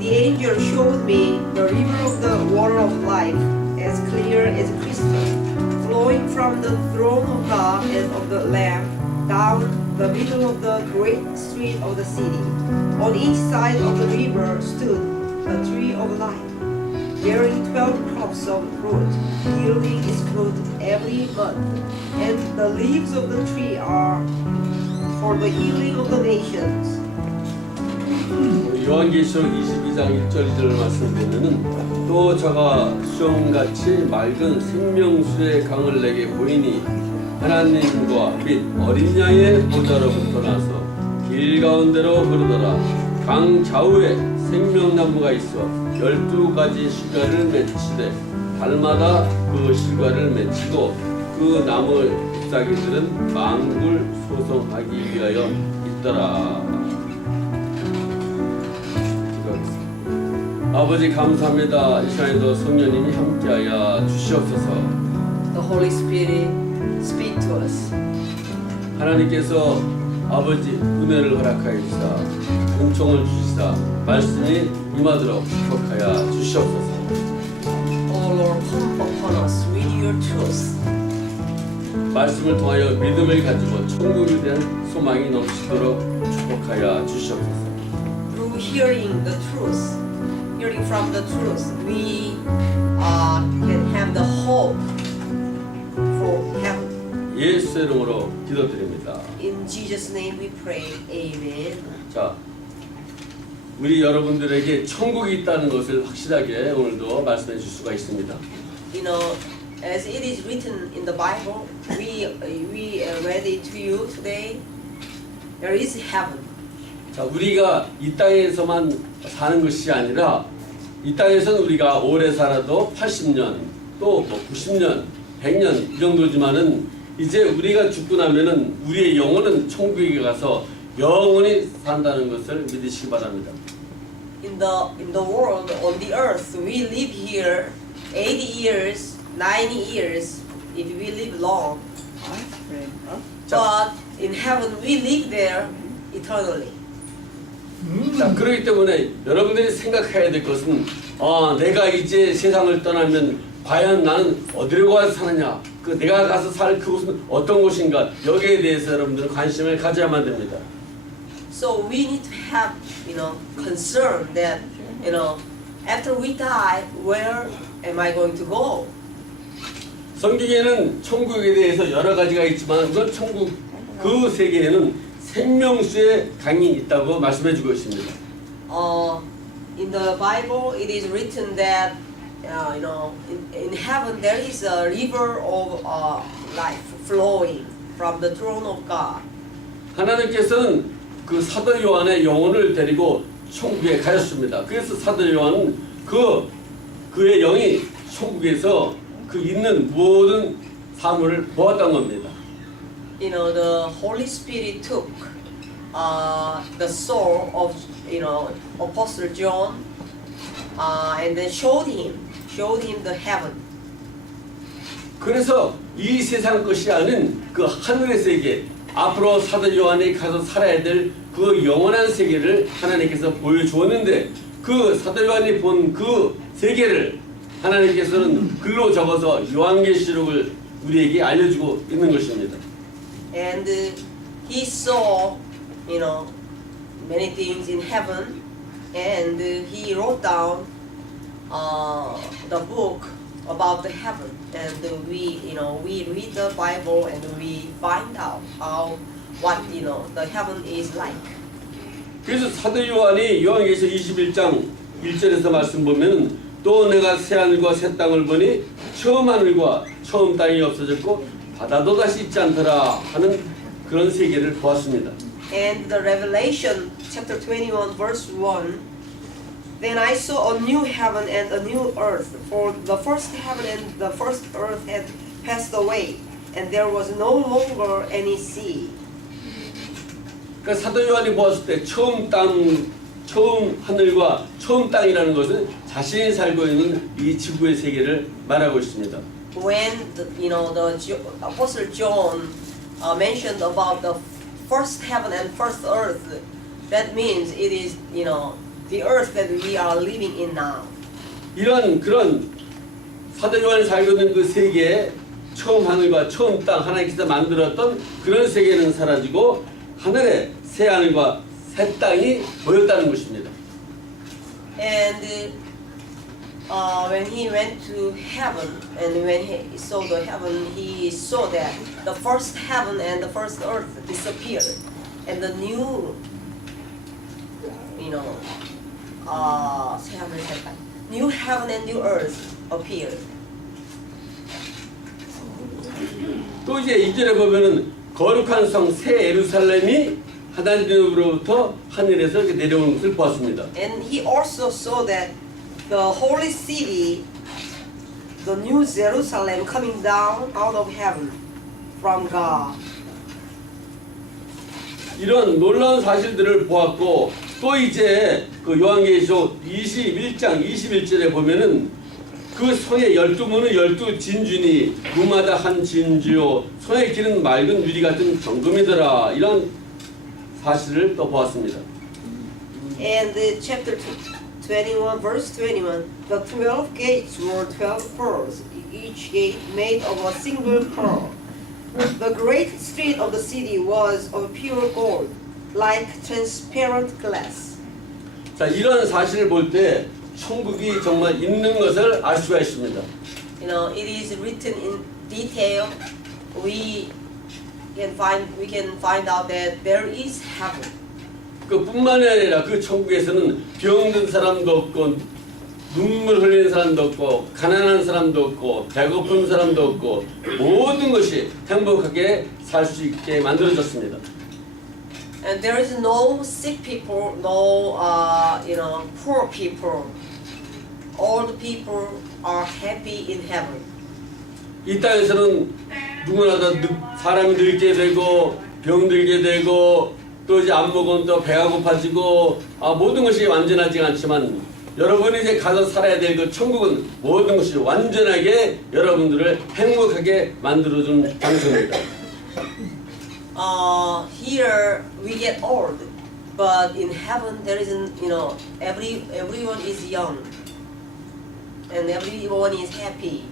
The angel showed me the river of the water of life, as clear as crystal, flowing from the throne of God and of the Lamb down the middle of the great street of the city. On each side of the river stood a tree of life, bearing 12 crops of fruit, yielding its fruit every month. And the leaves of the tree are for the healing of the nations. 요한계시록 22장 1절 2절을 말씀드리면은 또 저가 수정같이 맑은 생명수의 강을 내게 보이니 하나님과 및 어린 양의 보좌로부터 나서 길 가운데로 흐르더라. 강 좌우에 생명나무가 있어 12가지 실과를 맺히되 달마다 그 실과를 맺히고 그 나무 잎사귀들은 만굴 소성하기 위하여 있더라. 아버지 감사합니다. 이 시간에도 성령님이 함께하여 주시옵소서. The Holy Spirit speak to us. 하나님께서 아버지 은혜를 허락하여 주시사 은총을 주시사 말씀이 임하도록 축복하여 주시옵소서. Oh Lord, come upon us with your truth. 말씀을 통하여 믿음을 가지고 천국에 대한 소망이 넘치도록 축복하여 주시옵소서. Through hearing the truth, hearing from the truth, we can have the hope for heaven. 예수의 이름으로 기도드립니다. In Jesus' name we pray. Amen. 자, 우리 여러분들에게 천국이 있다는 것을 확실하게 오늘도 말씀해 줄 수가 있습니다. You know, as it is written in the Bible, we read it to you today. There is heaven. 자, 우리가 이 땅에서만 사는 것이 아니라 이 땅에서는 우리가 오래 살아도 80년, 또 뭐 90년, 100년 이 정도지만은 이제 우리가 죽고 나면은 우리의 영혼은 천국에 가서 영원히 산다는 것을 믿으시기 바랍니다. In the world, on the earth, we live here 80 years, 90 years, if we live long. But in heaven, we live there eternally. 자, 그렇기 때문에 여러분들이 생각해야 될 것은 내가 이제 세상을 떠나면 과연 나는 어디로 가서 사느냐, 내가 가서 살 그곳은 어떤 곳인가, 여기에 대해서 여러분들은 관심을 가져야만 됩니다. So we need to have, concern that, after we die, where am I going to go? 성경에는 천국에 대해서 여러 가지가 있지만 우선 천국 그 세계에는 생명수의 강이 있다고 말씀해주고 있습니다. In the Bible, it is written that, in heaven there is a river of life flowing from the throne of God. 하나님께서는 그 사도 요한의 영혼을 데리고 천국에 가셨습니다. 그래서 사도 요한은 그의 영이 천국에서 그 있는 모든 사물을 보았던 겁니다. The Holy Spirit took the soul of Apostle John and then showed him the heaven. 그래서 이 세상 것이 아닌 그 하늘의 세계, 앞으로 사도 요한이 가서 살아야 될 그 영원한 세계를 하나님께서 보여주었는데 그 사도 요한이 본 그 세계를 하나님께서는 글로 적어서 요한계시록을 우리에게 알려주고 있는 것입니다. And he saw, many things in heaven, and he wrote down the book about the heaven. And we read the Bible and we find out what the heaven is like. 그래서 사도 요한이 요한계시록 21장 1절에서 말씀 보면은 또 내가 새 하늘과 새 땅을 보니 처음 하늘과 처음 땅이 없어졌고 바다도 다시 있지 않더라 하는 그런 세계를 보았습니다. And the Revelation chapter 21 verse 1, then I saw a new heaven and a new earth, for the first heaven and the first earth had passed away, and there was no longer any sea. 그러니까 사도 요한이 보았을 때 처음 땅, 처음 하늘과 처음 땅이라는 것은 자신이 살고 있는 이 지구의 세계를 말하고 있습니다. When the Apostle John mentioned about the first heaven and first earth, that means it is the earth that we are living in now. 이런 그런 사도 요한이 살고 있는 그 세계에 처음 하늘과 처음 땅 하나님께서 만들었던 그런 세계는 사라지고 하늘에 새 하늘과 새 땅이 보였다는 것입니다. And when he went to heaven, and when he saw the heaven, he saw that the first heaven and the first earth disappeared, and the new, new heaven and new earth appeared. 또 이제 2절에 보면은 거룩한 성 새 예루살렘이 하나님으로부터 하늘에서 이렇게 내려오는 것을 보았습니다. And he also saw that the holy city, the new Jerusalem, coming down out of heaven from God. 이런 놀라운 사실들을 보았고 또 이제 그 요한계시록 21장 21절에 보면은 그 성의 12문은 12진주니 문마다 한 진주요 성의 길은 맑은 유리 같은 정금이더라 이런 사실을 또 보았습니다. And chapter 21, verse 21, the 12 gates were 12 pearls, each gate made of a single pearl. The great street of the city was of pure gold, like transparent glass. 자, 이런 사실을 볼 때 천국이 정말 있는 것을 알 수가 있습니다. It is written in detail. We can find out that there is heaven. 그뿐만이 아니라 그 천국에서는 병든 사람도 없고 눈물 흘리는 사람도 없고 가난한 사람도 없고 배고픈 사람도 없고 모든 것이 행복하게 살 수 있게 만들어졌습니다. And there is no sick people, no poor people. All the people are happy in heaven. 이 땅에서는 누구나 다 사람이 늙게 되고 병들게 되고 또 이제 안 먹으면 또 배가 고파지고 모든 것이 완전하지 않지만 여러분이 이제 가서 살아야 될 그 천국은 모든 것이 완전하게 여러분들을 행복하게 만들어준 장소입니다. Here we get old, but in heaven there isn't. Everyone is young, and everyone is happy.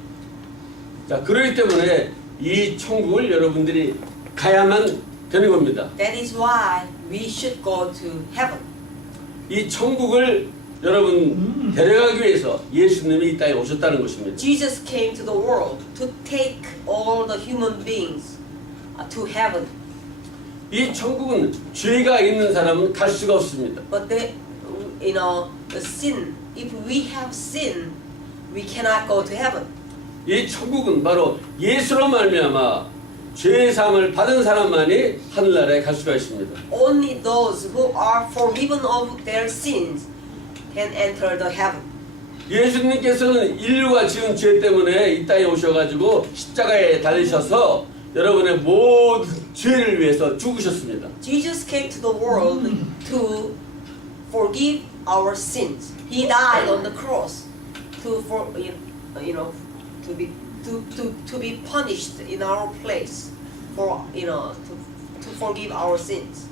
자, 그렇기 때문에 이 천국을 여러분들이 가야만 되는 겁니다. That is why we should go to heaven. 이 천국을 여러분 데려가기 위해서 예수님이 이 땅에 오셨다는 것입니다. Jesus came to the world to take all the human beings to heaven. 이 천국은 죄가 있는 사람은 갈 수가 없습니다. But the sin. If we have sin, we cannot go to heaven. 이 천국은 바로 예수로 말미암아 죄의 사함을 받은 사람만이 하늘나라에 갈 수가 있습니다. Only those who are forgiven of their sins can enter the heaven. 예수님께서는 인류가 지은 죄 때문에 이 땅에 오셔가지고 십자가에 달리셔서 여러분의 모든 죄를 위해서 죽으셨습니다. Jesus came to the world to forgive our sins. He died on the cross to be punished in our place to forgive our sins.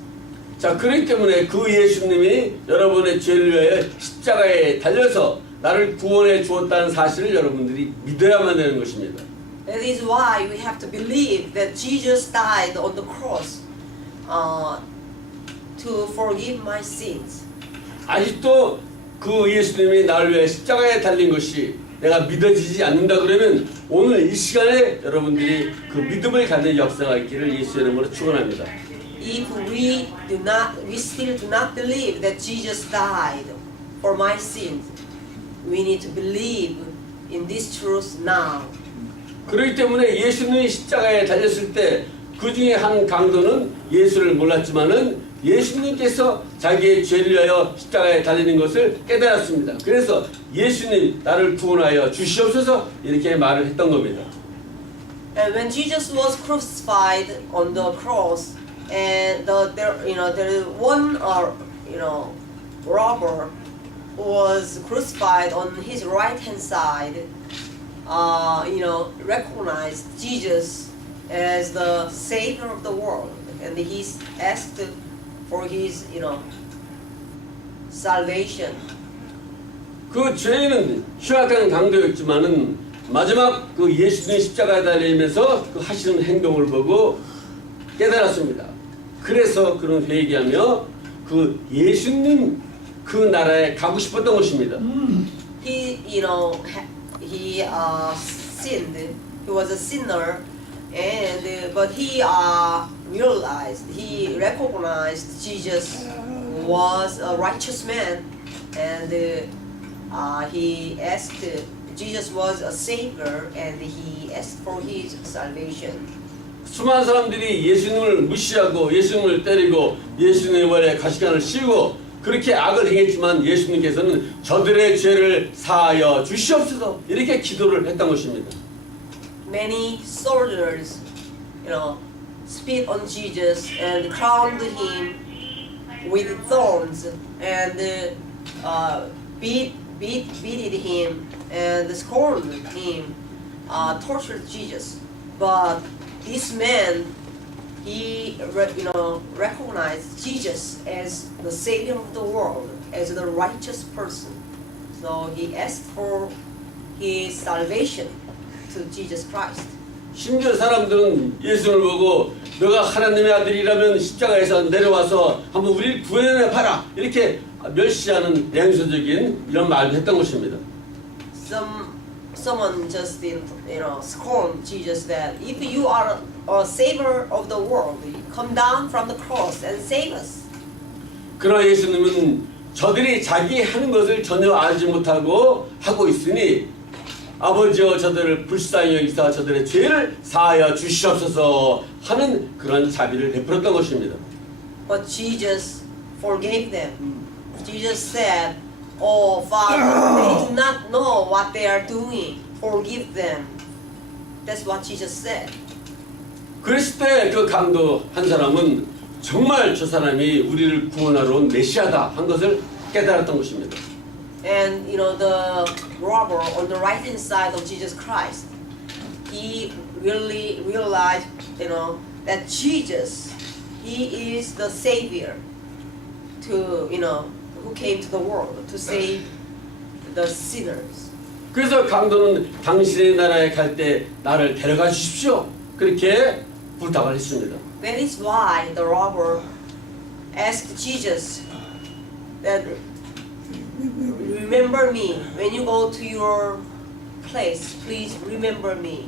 자, 그렇기 때문에 그 예수님이 여러분의 죄를 위하여 십자가에 달려서 나를 구원해 주었다는 사실을 여러분들이 믿어야만 되는 것입니다. That is why we have to believe that Jesus died on the cross to forgive my sins. 아직도 그 예수님이 나를 위해 십자가에 달린 것이 내가 믿어지지 않는다 그러면 오늘 이 시간에 여러분들이 그 믿음을 갖는 역사가 있기를 예수의 이름으로 축원합니다. If we still do not believe that Jesus died for my sins, we need to believe in this truth now. 그렇기 때문에 예수님이 십자가에 달렸을 때 그 중에 한 강도는 예수를 몰랐지만은 예수님께서 자기의 죄를 위하여 십자가에 달리는 것을 깨달았습니다. 그래서 예수님 나를 구원하여 주시옵소서 이렇게 말을 했던 겁니다. And when Jesus was crucified on the cross, and there one robber was crucified on his right hand side, recognized Jesus as the Savior of the world, and he asked for his salvation. 그 죄인은 흉악한 강도였지만은 마지막 그 예수님 십자가에 달리면서 그 하시는 행동을 보고 깨달았습니다. 그래서 그런 회개하며 그 예수님 그 나라에 가고 싶었던 것입니다. He, he sinned. He was a sinner, and but he realized, he recognized Jesus was a righteous man, and he asked. Jesus was a savior, and he asked for his salvation. 수많은 사람들이 예수님을 무시하고 예수님을 때리고 예수님의 발에 가시관을 씌우고 그렇게 악을 행했지만 예수님께서는 저들의 죄를 사하여 주시옵소서 이렇게 기도를 했던 것입니다. Many soldiers, spit on Jesus and crowned him with thorns and beat him and scorned him, tortured Jesus. But this man, he recognized Jesus as the savior of the world, as the righteous person. So he asked for his salvation to Jesus Christ. 심지어 사람들은 예수님을 보고 너가 하나님의 아들이라면 십자가에서 내려와서 한번 우리를 구해내 봐라 이렇게 멸시하는 냉소적인 이런 말도 했던 것입니다. Someone just scorn Jesus that if you are a savior of the world, come down from the cross and save us. 그러나 예수님은 저들이 자기 하는 것을 전혀 알지 못하고 하고 있으니 아버지여 저들을 불쌍히 여기사 저들의 죄를 사하여 주시옵소서 하는 그런 자비를 베풀었던 것입니다. But Jesus forgave them. Jesus said, "Oh Father, they do not know what they are doing. Forgive them." That's what Jesus said. 그랬을 때 그 강도 한 사람은 정말 저 사람이 우리를 구원하러 온 메시아다 한 것을 깨달았던 것입니다. And the robber on the right hand side of Jesus Christ, he really realized, that Jesus, he is the savior to, who came to the world to save the sinners. 그래서 강도는 당신의 나라에 갈 때 나를 데려가 주십시오. 그렇게 부탁을 했습니다. That is why the robber asked Jesus that remember me when you go to your place. Please remember me.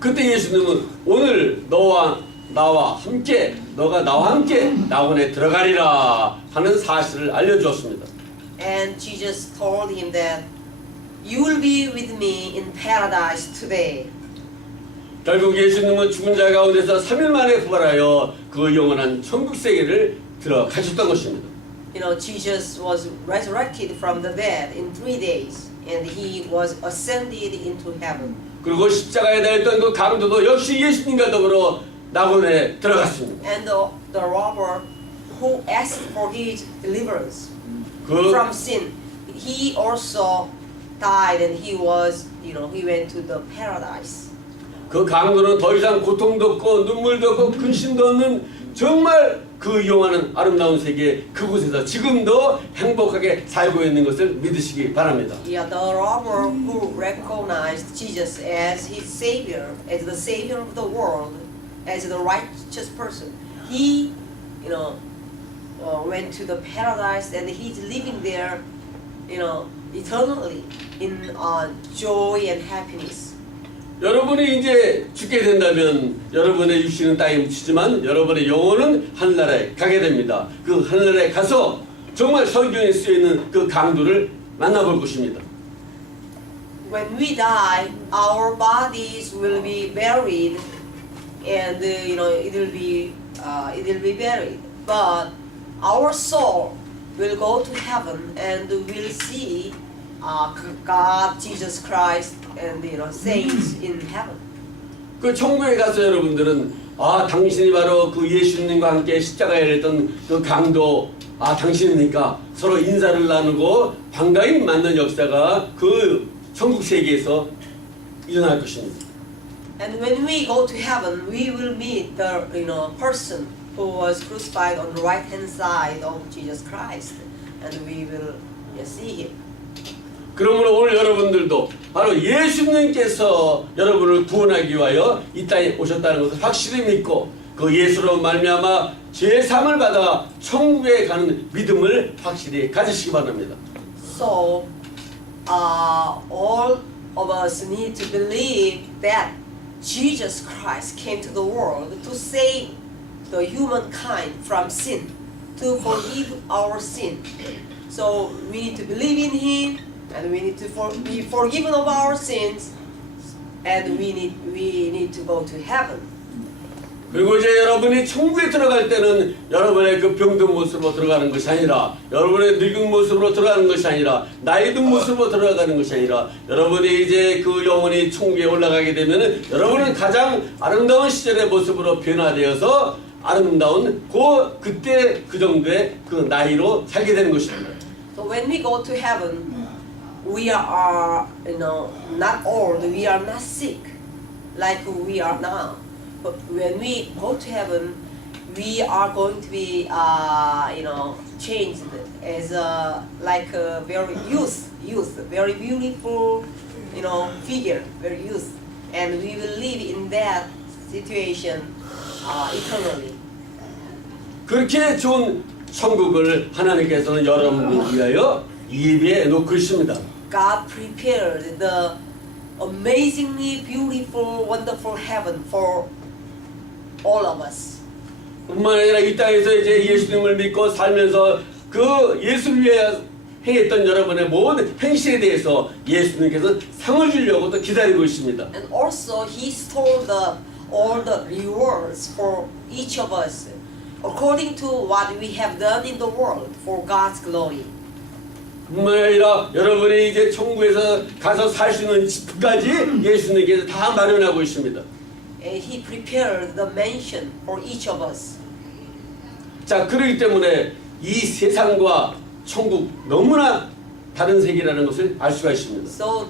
그때 예수님은 오늘 너와 나와 함께 너가 나와 함께 낙원에 들어가리라 하는 사실을 알려주었습니다. And Jesus told him that you will be with me in paradise today. 결국 예수님은 죽은 자 가운데서 3일 만에 부활하여 그 영원한 천국 세계를 들어가셨던 것입니다. Jesus was resurrected from the dead in 3 days, and he was ascended into heaven. 그리고 십자가에 달렸던 그 강도도 역시 예수님과 더불어 낙원에 들어갔습니다. And the robber who asked for his deliverance 그 from sin, he also died, and he was, he went to the paradise. 그 강도는 더 이상 고통도 없고 눈물도 없고 근심도 없는 정말 그 영원한 아름다운 세계 그곳에서 지금도 행복하게 살고 있는 것을 믿으시기 바랍니다. Yeah, the robber who recognized Jesus as his savior, as the savior of the world, as the righteous person, he, went to the paradise, and he's living there, eternally in joy and happiness. 여러분이 이제 죽게 된다면 여러분의 육신은 땅에 묻히지만 여러분의 영혼은 하늘나라에 가게 됩니다. 그 하늘나라에 가서 정말 성경에 쓰여있는 그 강도를 만나볼 것입니다. When we die, our bodies will be buried, and it will be buried. But our soul will go to heaven, and will see God, Jesus Christ, and saints in heaven. 그 천국에 가서 여러분들은 당신이 바로 그 예수님과 함께 십자가에 달렸던 그 강도 당신입니까? 서로 인사를 나누고 반가이 맞는 역사가 그 천국 세계에서 일어날 것입니다. And when we go to heaven, we will meet the person who was crucified on the right hand side of Jesus Christ. and we will see him. 그러므로 오늘 여러분들도 바로 예수님께서 여러분을 구원하기 위하여 이 땅에 오셨다는 것을 확실히 믿고 그 예수로 말미암아 죄 사함을 받아 천국에 가는 믿음을 확실히 가지시기 바랍니다. So, all of us need to believe that Jesus Christ came to the world to save the humankind from sin, to forgive our sin. So we need to believe in Him, and we need to be forgiven of our sins, and we need to go to heaven. 그리고 이제 여러분이 천국에 들어갈 때는 여러분의 그 병든 모습으로 들어가는 것이 아니라 여러분의 늙은 모습으로 들어가는 것이 아니라 나이 든 모습으로 들어가는 것이 아니라 여러분이 이제 그 영혼이 천국에 올라가게 되면 여러분은 가장 아름다운 시절의 모습으로 변화되어서 아름다운 그때 그 정도의 그 나이로 살게 되는 것입니다. So when we go to heaven, we are not old, we are not sick like we are now. But when we go to heaven, we are going to be, changed as like a very youth, very beautiful, figure, very youth, and we will live in that situation eternally. 그렇게 좋은 천국을 하나님께서는 여러분을 위하여 예비해 놓고 있습니다. God prepared the amazingly beautiful, wonderful heaven for all of us. 뿐만 아니라 이 땅에서 이제 예수님을 믿고 살면서 그 예수를 위해 행했던 여러분의 모든 행실에 대해서 예수님께서 상을 주려고 또 기다리고 있습니다. And also He stole all the rewards for each of us according to what we have done in the world for God's glory. 뿐만 아니라 여러분이 이제 천국에서 가서 살 수 있는 집까지 예수님께서 다 마련하고 있습니다. And He prepared the mansion for each of us. 자, 그렇기 때문에 이 세상과 천국 너무나 다른 세계라는 것을 알 수가 있습니다. So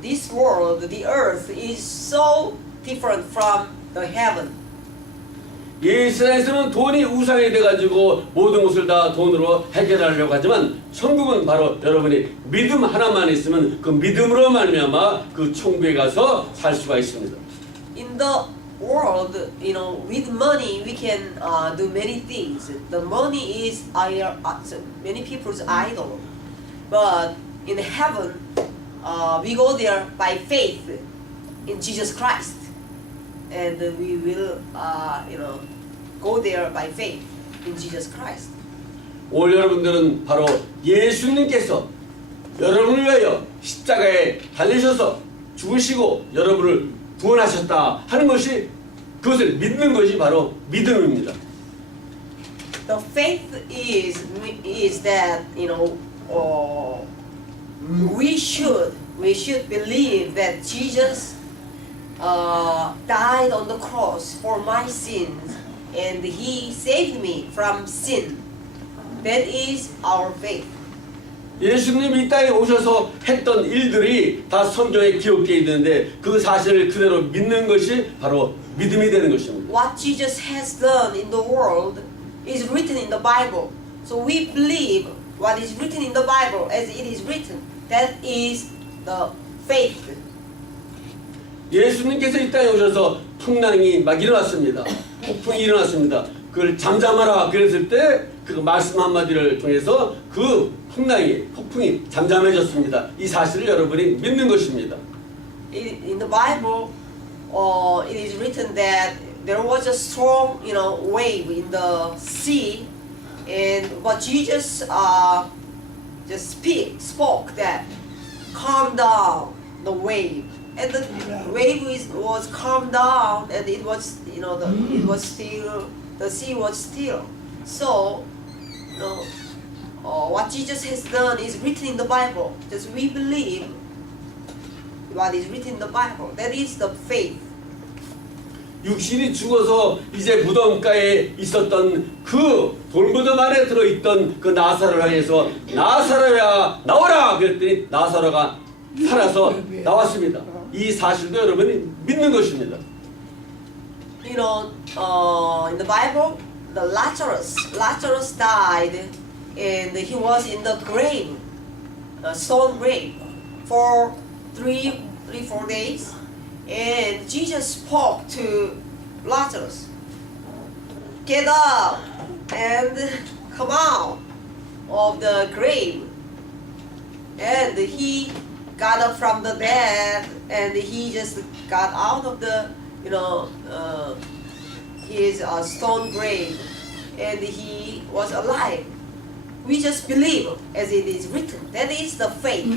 this world, the earth, is so different from the heaven. 이 세상에서는 돈이 우상이 돼가지고 모든 것을 다 돈으로 해결하려고 하지만 천국은 바로 여러분이 믿음 하나만 있으면 그 믿음으로 말미암아 그 천국에 가서 살 수가 있습니다. In the world, with money we can do many things. The money is many people's idol. But in heaven, we go there by faith in Jesus Christ, and we will, go there by faith in Jesus Christ. 오늘 여러분들은 바로 예수님께서 여러분을 위하여 십자가에 달리셔서 죽으시고 여러분을 구원하셨다 하는 것이 그것을 믿는 것이 바로 믿음입니다. The faith is that we should believe that Jesus died on the cross for my sins and He saved me from sin. That is our faith. 예수님이 이 땅에 오셔서 했던 일들이 다 성경에 기록되어 있는데 그 사실을 그대로 믿는 것이 바로 믿음이 되는 것입니다. What Jesus has done in the world is written in the Bible. So we believe what is written in the Bible as it is written. That is the faith. 예수님께서 이 땅에 오셔서 풍랑이 막 일어났습니다. 폭풍이 일어났습니다. 그걸 잠잠하라 그랬을 때 그 말씀 한마디를 통해서 그 폭풍이 잠잠해졌습니다. 이 사실을 여러분이 믿는 것입니다. In the Bible, it is written that there was a strong, wave in the sea, but Jesus just spoke that calm down the wave, and the wave was calmed down, and it was, it was still, the sea was still. So, what Jesus has done is written in the Bible. Just we believe what is written in the Bible. That is the faith. 육신이 죽어서 이제 무덤가에 있었던 그 돌무덤 안에 들어있던 그 나사로를 향해서 나사로야 나오라 그랬더니 나사로가 살아서 나왔습니다. 이 사실도 여러분이 믿는 것입니다. In the Bible, the Lazarus died and he was in the grave, a stone grave, for 4 days. And Jesus spoke to Lazarus, "Get up and come out of the grave." And he got up from the bed, and he just got out of the, his stone grave, and he was alive. We just believe as it is written. That is the faith.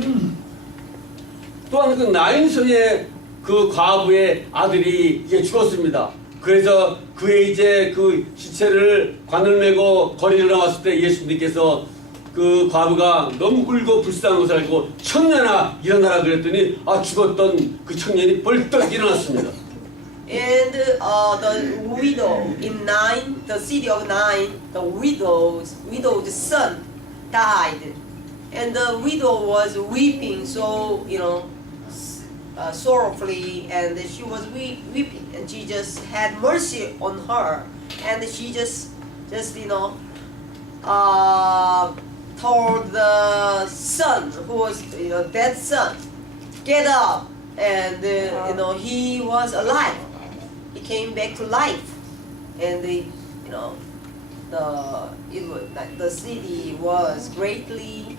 또한 그 나인성의 그 과부의 아들이 이제 죽었습니다. 그래서 그의 이제 그 시체를 관을 메고 거리를 나왔을 때 예수님께서 그 과부가 너무 울고 불쌍한 것을 알고 청년아 일어나라 그랬더니 죽었던 그 청년이 벌떡 일어났습니다. And the widow in the city of Nain, the widow's son died, and the widow was weeping so sorrowfully, and she was weeping, and Jesus had mercy on her, and she just told the son who was dead son, "Get up," and he was alive. He came back to life, and the city was greatly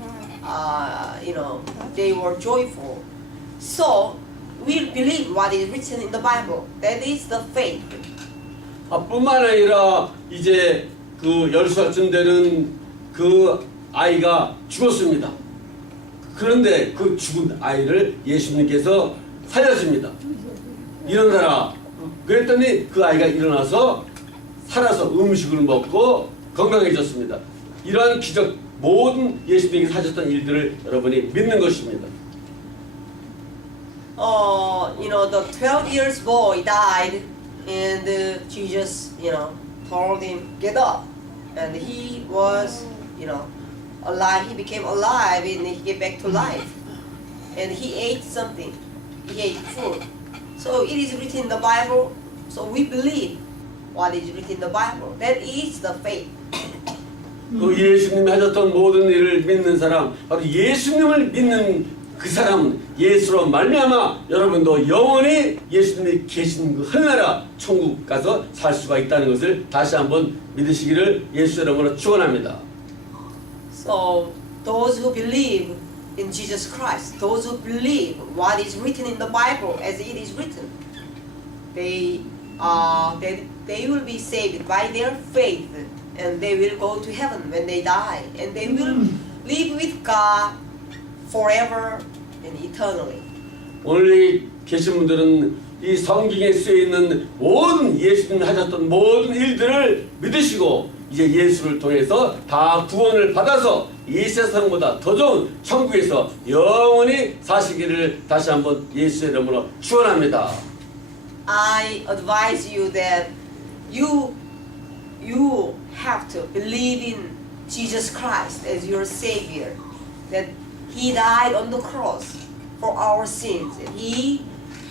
they were joyful. So we believe what is written in the Bible. That is the faith. 뿐만 아니라 이제 그 10살쯤 되는 그 아이가 죽었습니다. 그런데 그 죽은 아이를 예수님께서 살렸습니다. 일어나라. 그랬더니 그 아이가 일어나서 살아서 음식을 먹고 건강해졌습니다. 이러한 기적, 모든 예수님이 하셨던 일들을 여러분이 믿는 것입니다. The 12 years boy died, and Jesus, told him, "Get up," and he was, alive. He became alive, and he came back to life, and he ate something. He ate food. So it is written in the Bible. So we believe what is written in the Bible. That is the faith. 그 예수님이 하셨던 모든 일을 믿는 사람, 바로 예수님을 믿는 그 사람은 예수로 말미암아 여러분도 영원히 예수님이 계신 그 하늘나라 천국 가서 살 수가 있다는 것을 다시 한번 믿으시기를 예수 이름으로 축원합니다. So those who believe in Jesus Christ, those who believe what is written in the Bible as it is written, they will be saved by their faith, and they will go to heaven when they die, and they will live with God forever and eternally. 오늘 계신 분들은 이 성경에 쓰여 있는 모든 예수님이 하셨던 모든 일들을 믿으시고 이제 예수를 통해서 다 구원을 받아서 이 세상보다 더 좋은 천국에서 영원히 사시기를 다시 한번 예수의 이름으로 축원합니다. I advise you that you have to believe in Jesus Christ as your Savior, that He died on the cross for our sins, and He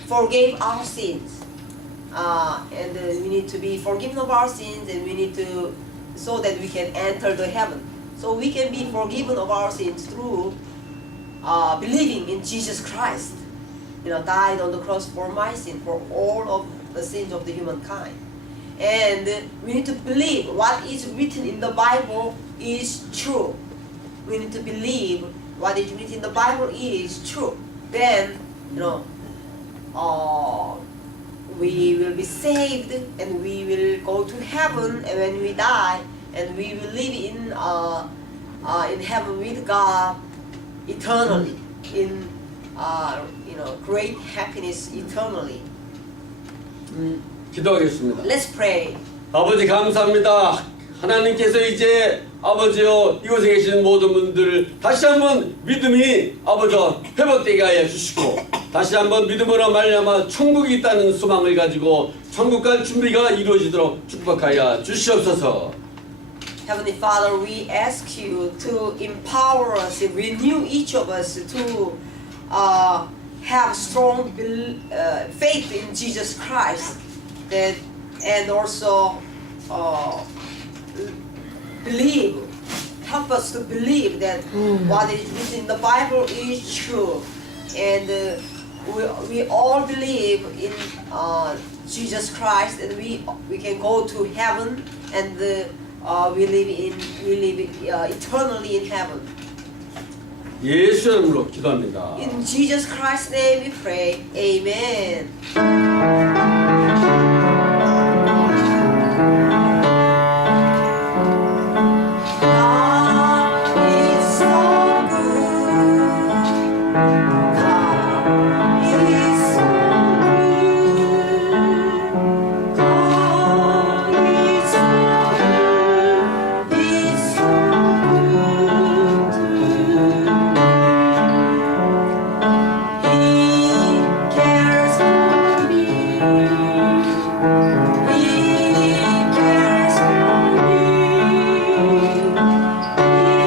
forgave our sins, and we need to be forgiven of our sins, and we need to, so that we can enter the heaven. So we can be forgiven of our sins through believing in Jesus Christ. Died on the cross for my sin, for all of the sins of the humankind. And we need to believe what is written in the Bible is true. We need to believe what is written in the Bible is true. Then, we will be saved, and we will go to heaven, and when we die, and we will live in heaven with God eternally, in great happiness eternally. 기도하겠습니다. Let's pray. 아버지 감사합니다. 하나님께서 이제 아버지여 이곳에 계시는 모든 분들을 다시 한번 믿음이 아버지여 회복되게 하여 주시고 다시 한번 믿음으로 말미암아 천국이 있다는 소망을 가지고 천국 갈 준비가 이루어지도록 축복하여 주시옵소서. Heavenly Father, we ask you to empower us and renew each of us to have strong faith in Jesus Christ, and also believe, help us to believe that what is written in the Bible is true. And we all believe in Jesus Christ, and we can go to heaven, and we live eternally in heaven. 예수 이름으로 기도합니다. In Jesus Christ's name we pray. Amen. God is so good. God is so good. God is so good. He's so good to He cares for me. He cares for me. He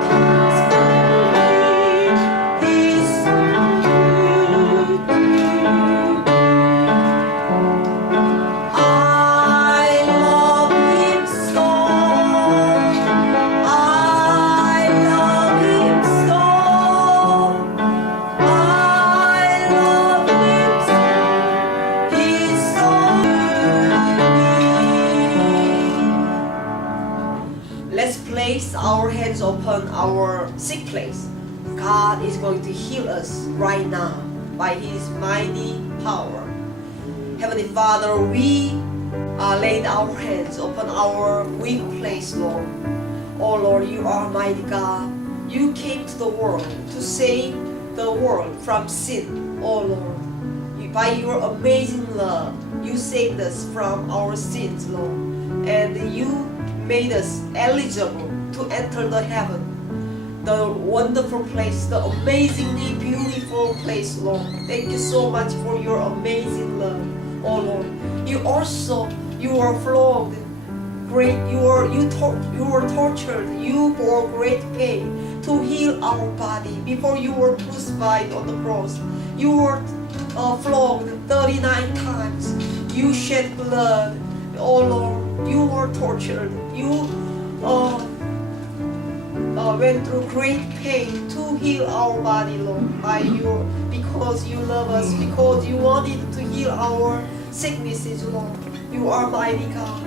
cares for me. He's so good to I love Him so. I love Him so. I love Him so. He's so good. Let's place our hands upon our sick place. God is going to heal us right now by His mighty power. Heavenly Father, we laid our hands upon our weak place, Lord. Oh Lord, you are mighty God. You came to the world to save the world from sin. Oh Lord, by your amazing love, you saved us from our sins, Lord. And you made us eligible to enter the heaven, the wonderful place, the amazingly beautiful place, Lord. Thank you so much for your amazing love, oh Lord. You were flogged, you were tortured, you bore great pain to heal our body before you were crucified on the cross. You were flogged 39 times. You shed blood, oh Lord. You were tortured. You went through great pain to heal our body, Lord, because you love us, because you wanted to heal our sicknesses, Lord. You are mighty God.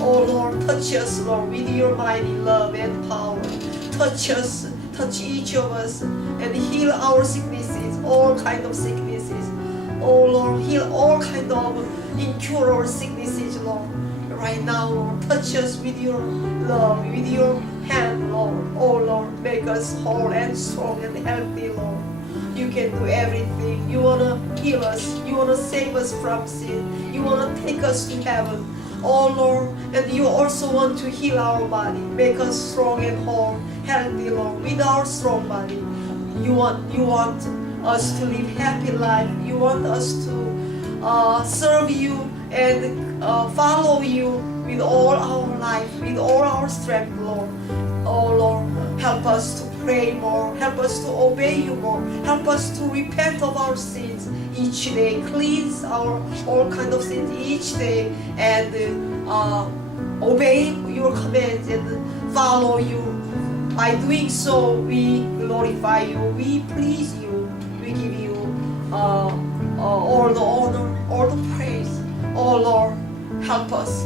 Oh Lord, touch us, Lord, with your mighty love and power. Touch us, touch each of us, and heal our sicknesses, all kind of sicknesses. Oh Lord, heal all kind of incurable sicknesses, Lord. Right now, Lord, touch us with your love, with your hand, Lord. Oh Lord, make us whole and strong and healthy, Lord. You can do everything. You want to heal us. You want to save us from sin. You want to take us to heaven. Oh Lord, and you also want to heal our body, make us strong and whole, healthy, Lord, with our strong body. You want us to live happy life. You want us to serve you and follow you with all our life, with all our strength, Lord. Oh Lord, help us to pray more, help us to obey you more, help us to repent of our sins each day, cleanse our all kind of sins each day, and obey your commands and follow you. By doing so, we glorify you, we please you, we give you all the honor, all the praise. Oh Lord, help us,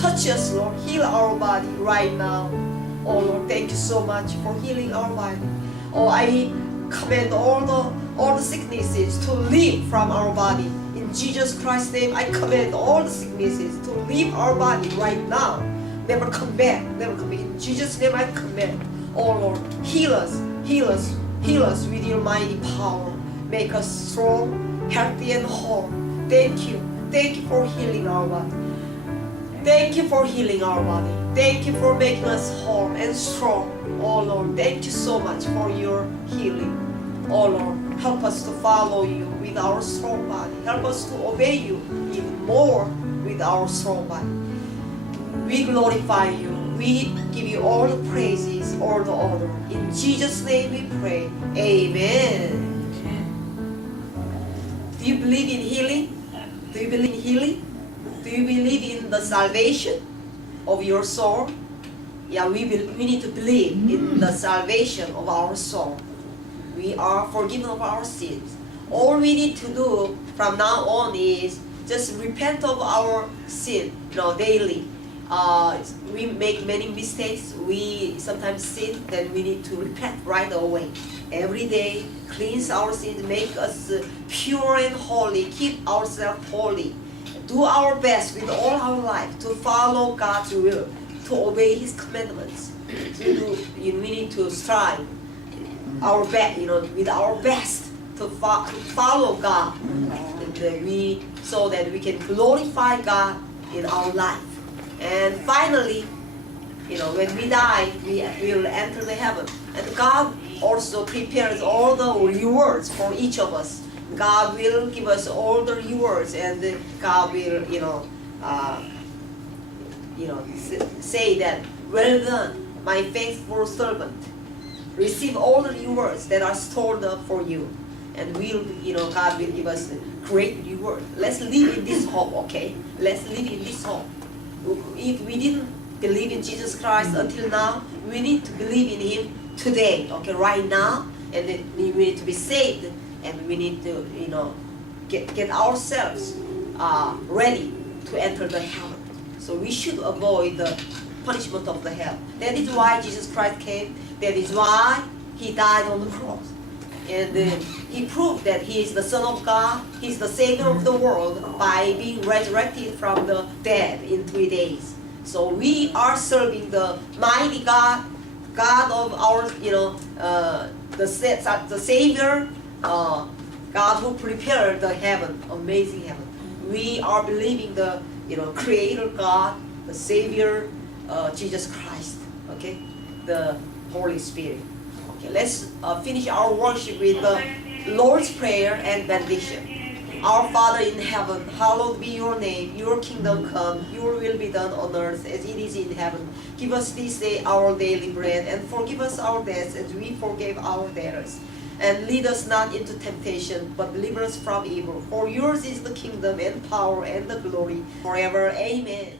touch us, Lord, heal our body right now. Oh Lord, thank you so much for healing our body. Oh, I command all the sicknesses to leave from our body. In Jesus Christ's name, I command all the sicknesses to leave our body right now. Never come back, never come back. In Jesus' name, I command. Oh Lord, heal us with your mighty power. Make us strong, healthy, and whole. Thank you for healing our body. Thank you for healing our body. Thank you for making us whole and strong. Oh Lord, thank you so much for your healing. Oh Lord, help us to follow you with our strong body. Help us to obey you even more with our strong body. We glorify you. We give you all the praises, all the honor. In Jesus' name we pray. Amen. Do you believe in healing? Do you believe in healing? Do you believe in the salvation of your soul? we need to believe in the salvation of our soul. We are forgiven of our sins. All we need to do from now on is just repent of our sin, daily. We make many mistakes. We sometimes sin. Then we need to repent right away. Every day, cleanse our sins, make us pure and holy, keep ourselves holy. Do our best with all our life to follow God's will, to obey His commandments. We need to strive our best, with our best to follow God, and so that we can glorify God in our life. And finally, when we die, we will enter the heaven. And God also prepares all the rewards for each of us. God will give us all the rewards, and God will, say that, well done, my faithful servant. Receive all the rewards that are stored up for you. And God will give us great reward. Let's live in this hope, okay? Let's live in this hope. If we didn't believe in Jesus Christ until now, we need to believe in Him today, okay, right now. And then we need to be saved, and we need to, get ourselves ready to enter the heaven. So we should avoid the punishment of the hell. That is why Jesus Christ came. That is why He died on the cross. And He proved that He is the Son of God. He is the Savior of the world by being resurrected from the dead in 3 days. So we are serving the mighty God, God of our, the Savior, God who prepared the heaven, amazing heaven. We are believing the, Creator God, the Savior, Jesus Christ, okay, the Holy Spirit. Okay, let's finish our worship with the Lord's Prayer and benediction. Our Father in heaven, hallowed be your name. Your kingdom come, your will be done on earth as it is in heaven. Give us this day our daily bread, and forgive us our debts as we forgave our debtors. And lead us not into temptation, but deliver us from evil. For yours is the kingdom and power and the glory forever. Amen.